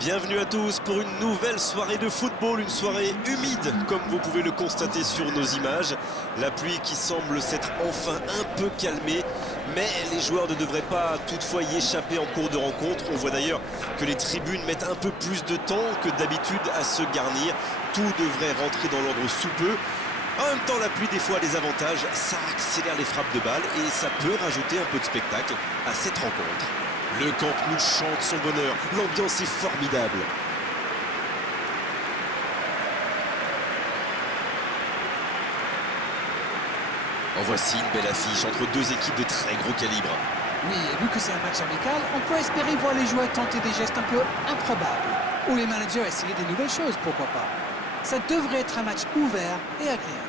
Bienvenue à tous pour une nouvelle soirée de football, une soirée humide comme vous pouvez le constater sur nos images. La pluie qui semble s'être enfin un peu calmée, mais les joueurs ne devraient pas toutefois y échapper en cours de rencontre. On voit d'ailleurs que les tribunes mettent un peu plus de temps que d'habitude à se garnir. Tout devrait rentrer dans l'ordre sous peu. En même temps, la pluie des fois a des avantages, ça accélère les frappes de balles et ça peut rajouter un peu de spectacle à cette rencontre. Le Camp Nou chante son bonheur, l'ambiance est formidable. En voici une belle affiche entre deux équipes de très gros calibre. Oui, et vu que c'est un match amical, on peut espérer voir les joueurs tenter des gestes un peu improbables. Ou les managers essayer des nouvelles choses, pourquoi pas. Ça devrait être un match ouvert et agréable.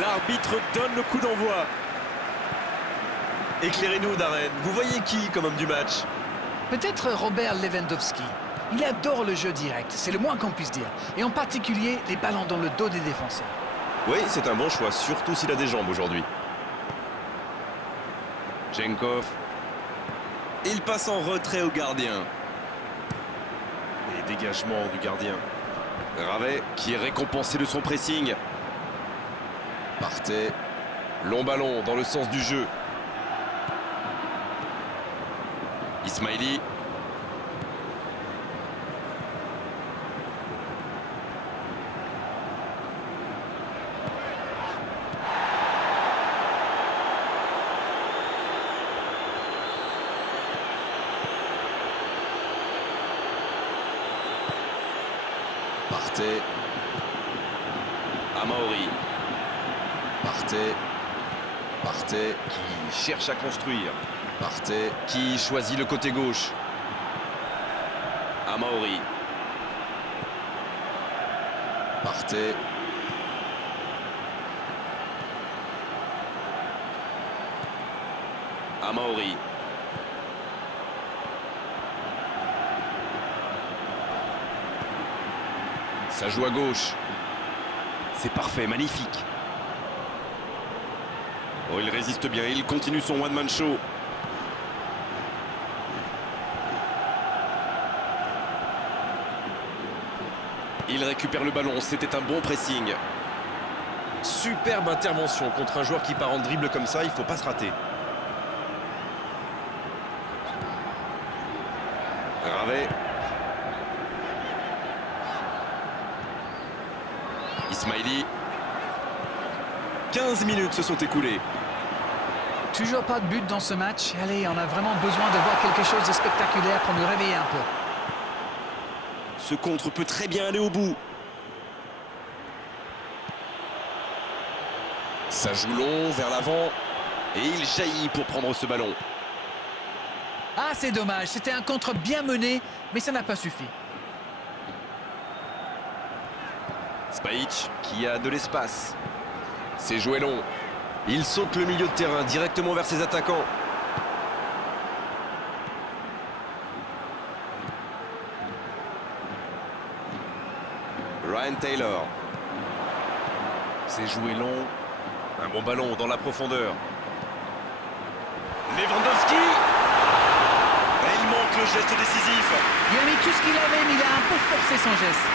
L'arbitre donne le coup d'envoi. Éclairez-nous, Darren. Vous voyez qui comme homme du match? Peut-être Robert Lewandowski. Il adore le jeu direct, c'est le moins qu'on puisse dire. Et en particulier, les ballons dans le dos des défenseurs. Oui, c'est un bon choix, surtout s'il a des jambes aujourd'hui. Jenkov. Il passe en retrait au gardien. Et dégagement du gardien. Ravet qui est récompensé de son pressing. Partey. Long ballon dans le sens du jeu. Ismaili. Partey. Amaori. Partey qui cherche à construire. Partey qui choisit le côté gauche. Amaori. Partey. Amaori. Ça joue à gauche. C'est parfait, magnifique. Oh, il résiste bien, il continue son one-man show. Il récupère le ballon, c'était un bon pressing. Superbe intervention contre un joueur qui part en dribble comme ça, il ne faut pas se rater. Ravet. Ismaili. 15 minutes se sont écoulées. Toujours pas de but dans ce match. Allez, on a vraiment besoin de voir quelque chose de spectaculaire pour nous réveiller un peu. Ce contre peut très bien aller au bout. Ça joue long vers l'avant. Et il jaillit pour prendre ce ballon. Ah, c'est dommage. C'était un contre bien mené, mais ça n'a pas suffi. Spajic qui a de l'espace. C'est joué long. Il saute le milieu de terrain directement vers ses attaquants. Ryan Taylor. C'est joué long. Un bon ballon dans la profondeur. Lewandowski. Et il manque le geste décisif. Il a mis tout ce qu'il avait, mais il a un peu forcé son geste.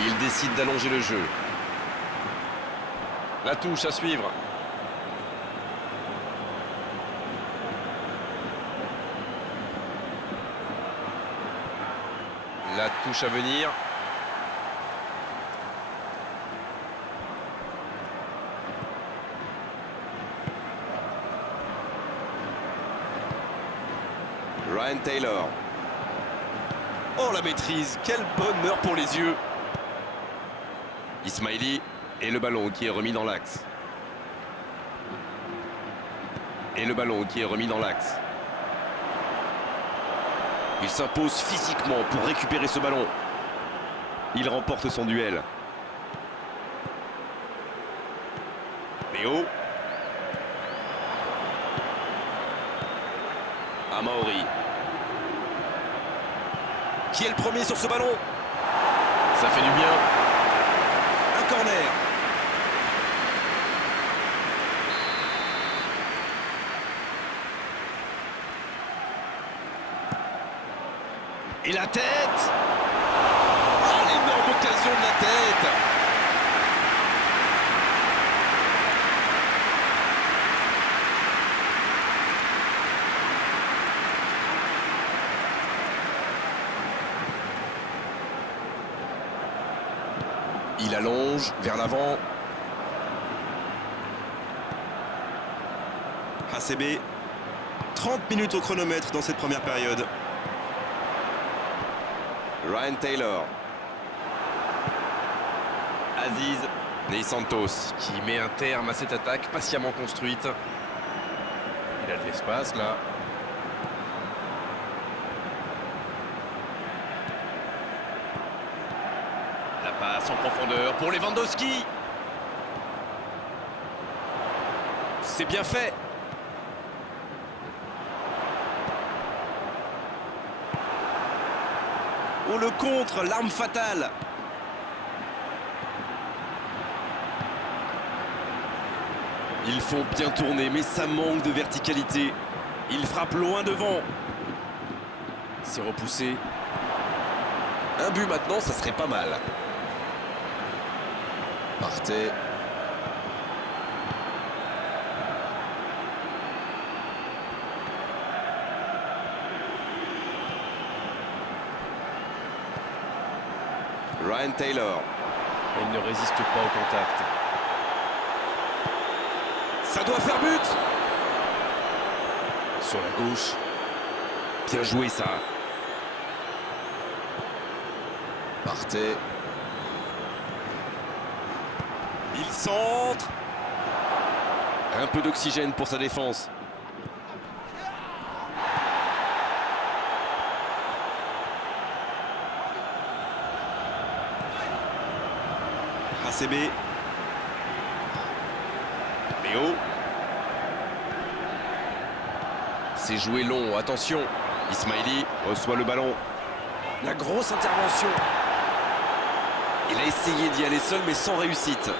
Il décide d'allonger le jeu. La touche à suivre. La touche à venir. Ryan Taylor. Oh, la maîtrise, quel bonheur pour les yeux. Ismaili et le ballon qui est remis dans l'axe. Et le ballon qui est remis dans l'axe. Il s'impose physiquement pour récupérer ce ballon. Il remporte son duel. Léo. Amaury. Qui est le premier sur ce ballon? Ça fait du bien. Un corner. Et la tête. Oh, l'énorme occasion de la tête. Il allonge vers l'avant. ACB. 30 minutes au chronomètre dans cette première période. Ryan Taylor. Aziz. Ney Santos. Qui met un terme à cette attaque patiemment construite. Il a de l'espace là. La passe en profondeur pour Lewandowski. C'est bien fait. Oh, le contre, l'arme fatale. Ils font bien tourner, mais ça manque de verticalité. Il frappe loin devant. C'est repoussé. Un but maintenant, ça serait pas mal. Partez. Ryan Taylor. Il ne résiste pas au contact. Ça doit faire but. Sur la gauche. Bien joué ça. Partez. Il centre. Un peu d'oxygène pour sa défense. ACB. Léo. C'est joué long, attention. Ismaili reçoit le ballon. La grosse intervention. Il a essayé d'y aller seul mais sans réussite.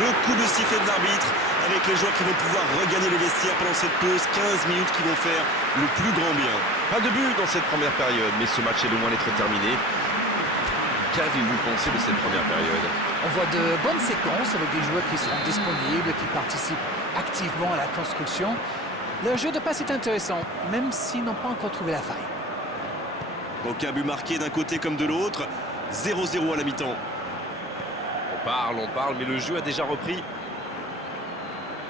Le coup de sifflet de l'arbitre avec les joueurs qui vont pouvoir regagner le vestiaire pendant cette pause. 15 minutes qui vont faire le plus grand bien. Pas de but dans cette première période, mais ce match est loin d'être terminé. Qu'avez-vous pensé de cette première période? On voit de bonnes séquences avec des joueurs qui seront disponibles, qui participent activement à la construction. Leur jeu de passe est intéressant, même s'ils n'ont pas encore trouvé la faille. Aucun but marqué d'un côté comme de l'autre. 0-0 à la mi-temps. On parle, mais le jeu a déjà repris.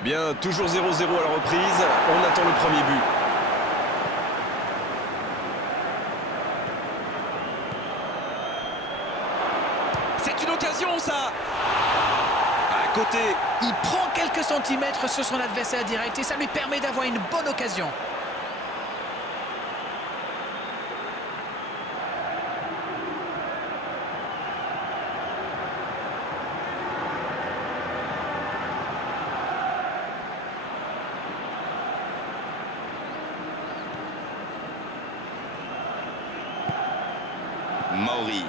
Bien, toujours 0-0 à la reprise. On attend le premier but. C'est une occasion, ça. À côté. Il prend quelques centimètres sur son adversaire direct et ça lui permet d'avoir une bonne occasion. Mauri.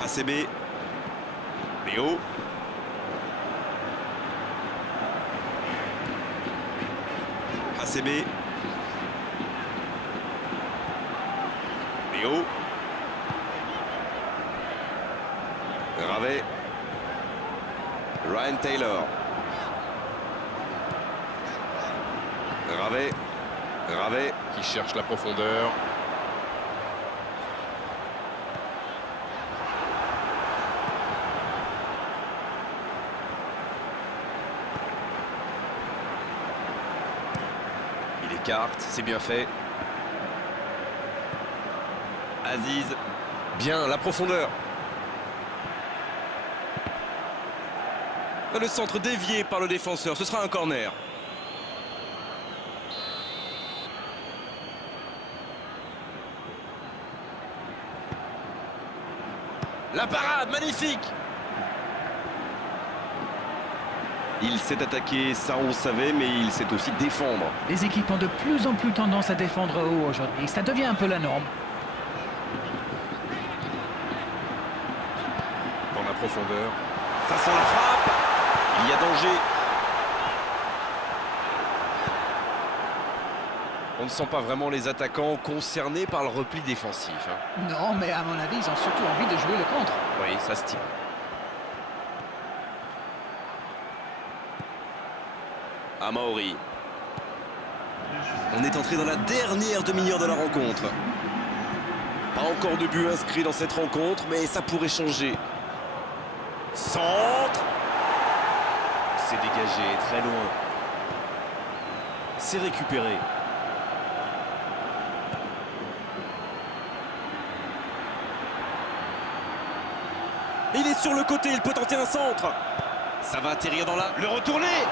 ACB. Léo. ACB. Léo. Ravet. Ryan Taylor. Ravet. Qui cherche la profondeur. Il écarte, c'est bien fait. Aziz. Bien, la profondeur. Le centre dévié par le défenseur, ce sera un corner. La parade, magnifique. Il s'est attaqué, ça on le savait, mais il sait aussi défendre. Les équipes ont de plus en plus tendance à défendre haut aujourd'hui. Ça devient un peu la norme. Dans la profondeur. Ça sent la frappe. Il y a danger. On ne sent pas vraiment les attaquants concernés par le repli défensif. Non, mais à mon avis, ils ont surtout envie de jouer le contre. Oui, ça se tient. Amaori. On est entré dans la dernière demi-heure de la rencontre. Pas encore de but inscrit dans cette rencontre, mais ça pourrait changer. Centre. C'est dégagé, très loin. C'est récupéré. Il est sur le côté, il peut tenter un centre. Ça va atterrir dans la... Le retourner.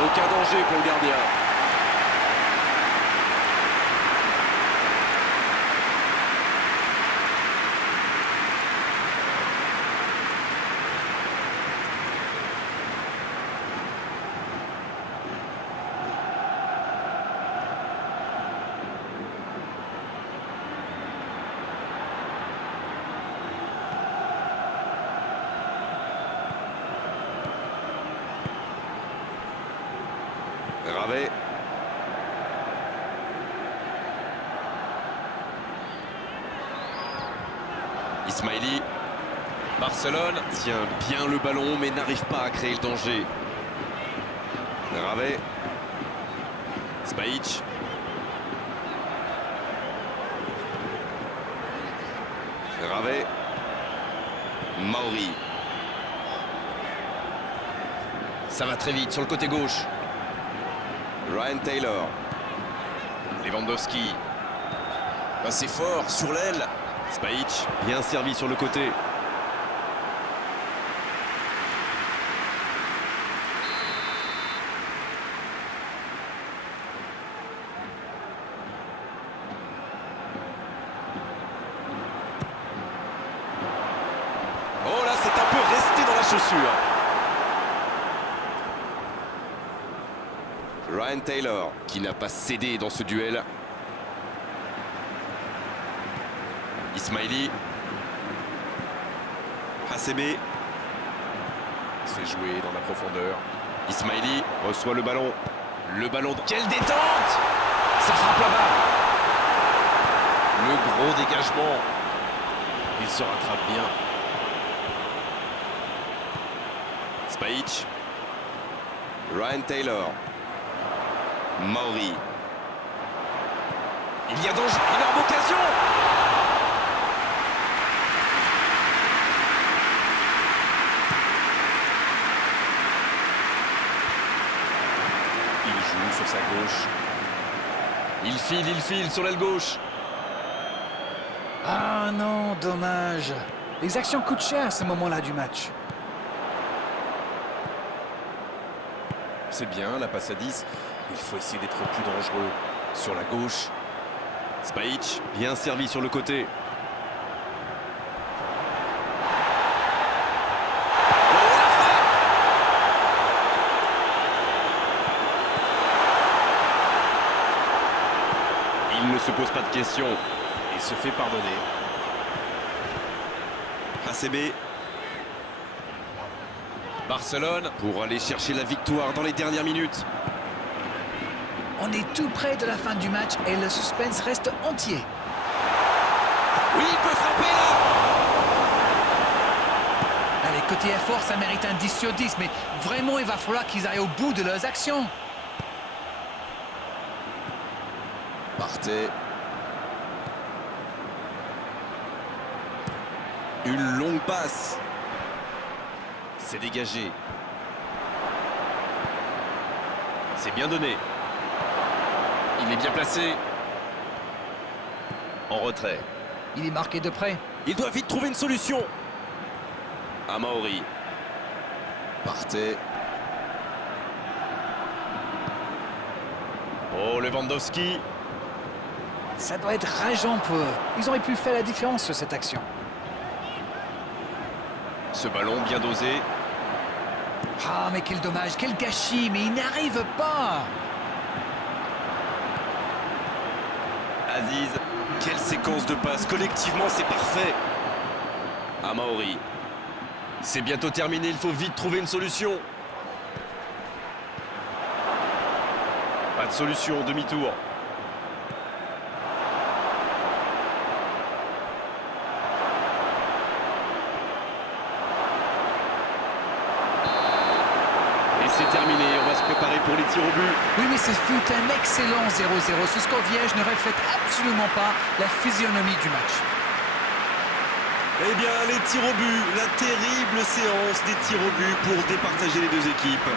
Aucun danger pour le gardien. Ravet. Ismaili. Barcelone tient bien le ballon mais n'arrive pas à créer le danger. Ravet. Spajic. Ravet. Mauri. Ça va très vite sur le côté gauche. Ryan Taylor. Lewandowski. Passé fort sur l'aile. Spajic, bien servi sur le côté. Oh là, c'est un peu resté dans la chaussure. Ryan Taylor, qui n'a pas cédé dans ce duel. Ismaili. Hasebe. C'est joué dans la profondeur. Ismaili reçoit le ballon. Le ballon. Quelle détente! Ça frappe là-bas. Le gros dégagement. Il se rattrape bien. Spajic. Ryan Taylor. Mauri. Il y a danger. Énorme occasion. Il joue sur sa gauche. Il file sur l'aile gauche. Ah non, dommage. Les actions coûtent cher à ce moment-là du match. C'est bien, la passe à 10. Il faut essayer d'être plus dangereux. Sur la gauche. Spajic, bien servi sur le côté. Il ne se pose pas de questions. Il se fait pardonner. Hasebe. Barcelone pour aller chercher la victoire dans les dernières minutes. On est tout près de la fin du match et le suspense reste entier. Oui, il peut frapper là. Allez, côté effort, ça mérite un 10 sur 10, mais vraiment, il va falloir qu'ils aillent au bout de leurs actions. Partez. Une longue passe. C'est dégagé. C'est bien donné. Il est bien placé. En retrait. Il est marqué de près. Il doit vite trouver une solution. Amaori. Partez. Oh, Lewandowski. Ça doit être rageant pour eux. Ils auraient pu faire la différence sur cette action. Ce ballon bien dosé. Ah, mais quel dommage, quel gâchis, mais il n'arrive pas. Aziz. Quelle séquence de passes, collectivement c'est parfait. Amaori. C'est bientôt terminé, il faut vite trouver une solution. Pas de solution, demi-tour. Et c'est terminé, on va se préparer pour les tirs au but. Oui, mais ce fut un excellent 0-0. Ce score vierge ne reflète absolument pas la physionomie du match. Eh bien, les tirs au but, la terrible séance des tirs au but pour départager les deux équipes.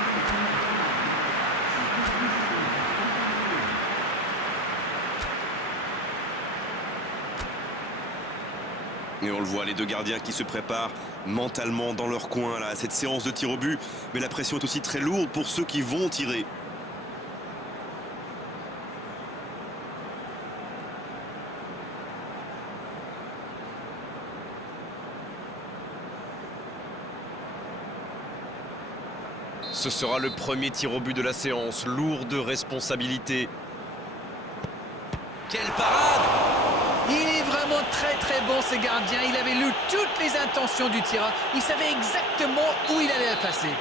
Et on le voit, les deux gardiens qui se préparent mentalement dans leur coin là, à cette séance de tirs au but. Mais la pression est aussi très lourde pour ceux qui vont tirer. Ce sera le premier tir au but de la séance. Lourde responsabilité. Quelle parade! Il est vraiment très bon ce gardien. Il avait lu toutes les intentions du tireur. Il savait exactement où il allait la placer.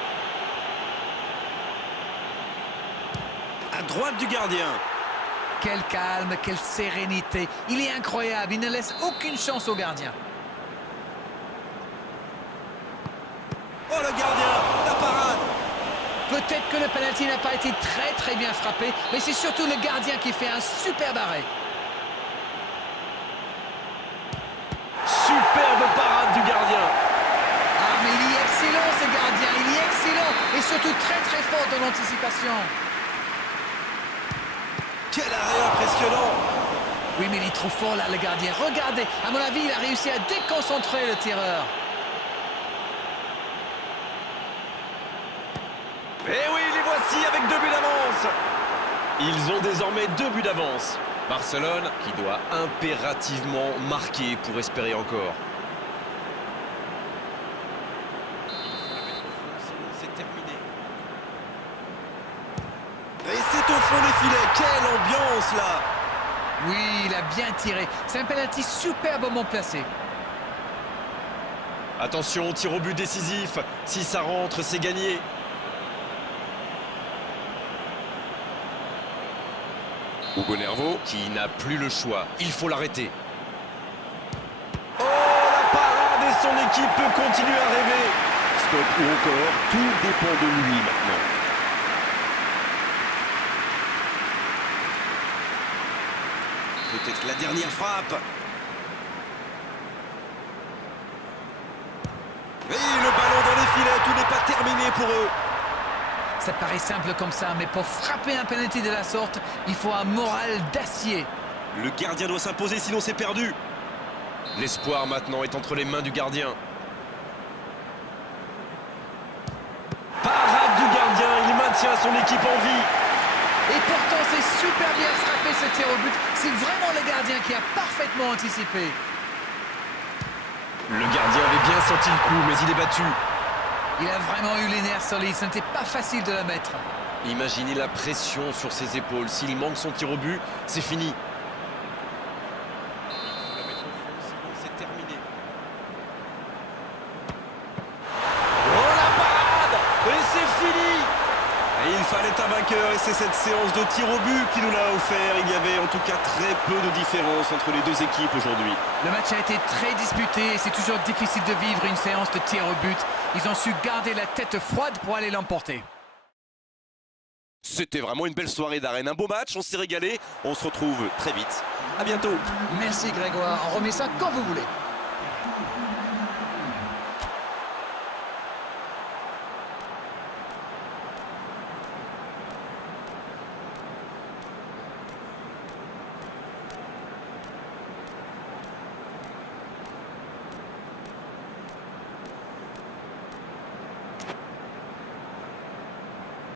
À droite du gardien. Quel calme, quelle sérénité. Il est incroyable. Il ne laisse aucune chance au gardien. Oh le gardien, la parade! Peut-être que le penalty n'a pas été très bien frappé, mais c'est surtout le gardien qui fait un superbe arrêt. Superbe parade du gardien. Ah, mais il est excellent ce gardien, il est excellent et surtout très fort dans l'anticipation. Quel arrêt impressionnant! Oui, mais il est trop fort là, le gardien. Regardez, à mon avis, il a réussi à déconcentrer le tireur. Et oui, les voici avec 2 buts d'avance. Ils ont désormais 2 buts d'avance. Barcelone qui doit impérativement marquer pour espérer encore. C'est terminé. Et c'est au fond des filets. Quelle ambiance là! Oui, il a bien tiré. C'est un penalty superbement placé. Attention, tir au but décisif. Si ça rentre, c'est gagné. Hugo Nervo qui n'a plus le choix. Il faut l'arrêter. Oh, la parade et son équipe peut continuer à rêver. Stop ou encore, tout dépend de lui maintenant. Peut-être la dernière frappe. Et le ballon dans les filets, tout n'est pas terminé pour eux. Ça paraît simple comme ça, mais pour frapper un penalty de la sorte, il faut un moral d'acier. Le gardien doit s'imposer, sinon c'est perdu. L'espoir maintenant est entre les mains du gardien. Parade du gardien, il maintient son équipe en vie. Et pourtant, c'est super bien frappé ce tir au but. C'est vraiment le gardien qui a parfaitement anticipé. Le gardien avait bien senti le coup, mais il est battu. Il a vraiment eu les nerfs solides, ce n'était pas facile de la mettre. Imaginez la pression sur ses épaules. S'il manque son tir au but, c'est fini. C'est terminé. Oh la parade! Et c'est fini! Et il fallait un vainqueur et c'est cette séance de tir au but qui nous l'a offert. Il y avait en tout cas très peu de différence entre les deux équipes aujourd'hui. Le match a été très disputé et c'est toujours difficile de vivre une séance de tir au but. Ils ont su garder la tête froide pour aller l'emporter. C'était vraiment une belle soirée d'arène, un beau match, on s'est régalé. On se retrouve très vite. À bientôt. Merci Grégoire, on remet ça quand vous voulez.